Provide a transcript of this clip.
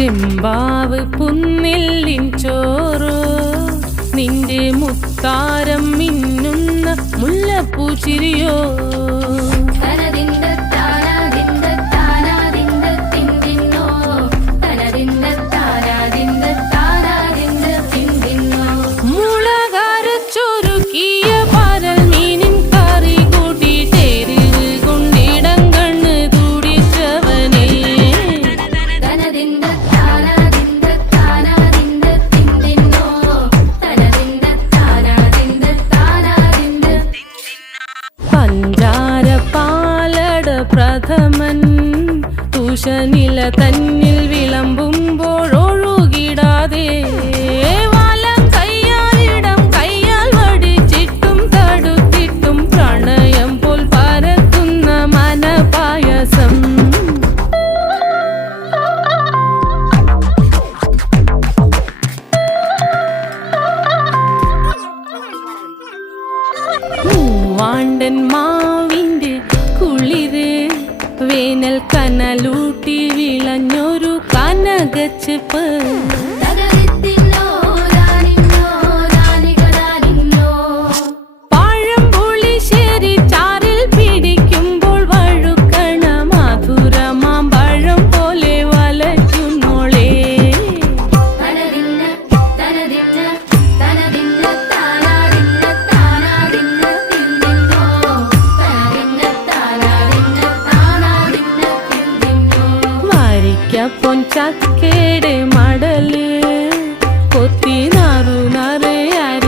ചെമ്പാവ് പുന്നെല്ലിൻ ചോറോ നിന്റെ മുത്താരം മിന്നുന്ന മുല്ലപ്പൂച്ചിരിയോ പ്രഥമൻ തുഷനില തന്നിൽ വിളമ്പുമ്പോഴൊഴുകിടാതെ വലം കയ്യാലിടം കയ്യാൽ വടിച്ചിട്ടും തടുത്തിട്ടും പ്രണയം പോൽ പരത്തുന്ന മനപായസം മൂവാണ്ടൻ മാവിന്റെ കുളിര് വേനൽ കനലൂട്ടി വിളഞ്ഞൊരു കനകച്ചെപ്പ് പഴംപുളിശ്ശേരി ചാറിൽ പിടിക്കുമ്പോൾ വഴുക്കണ മധുരമാം പഴം പോലെ വലയ്ക്കുന്നോളേ പൊൻചക്കയുടെ മടല് കൊത്തി നാറു നറയായി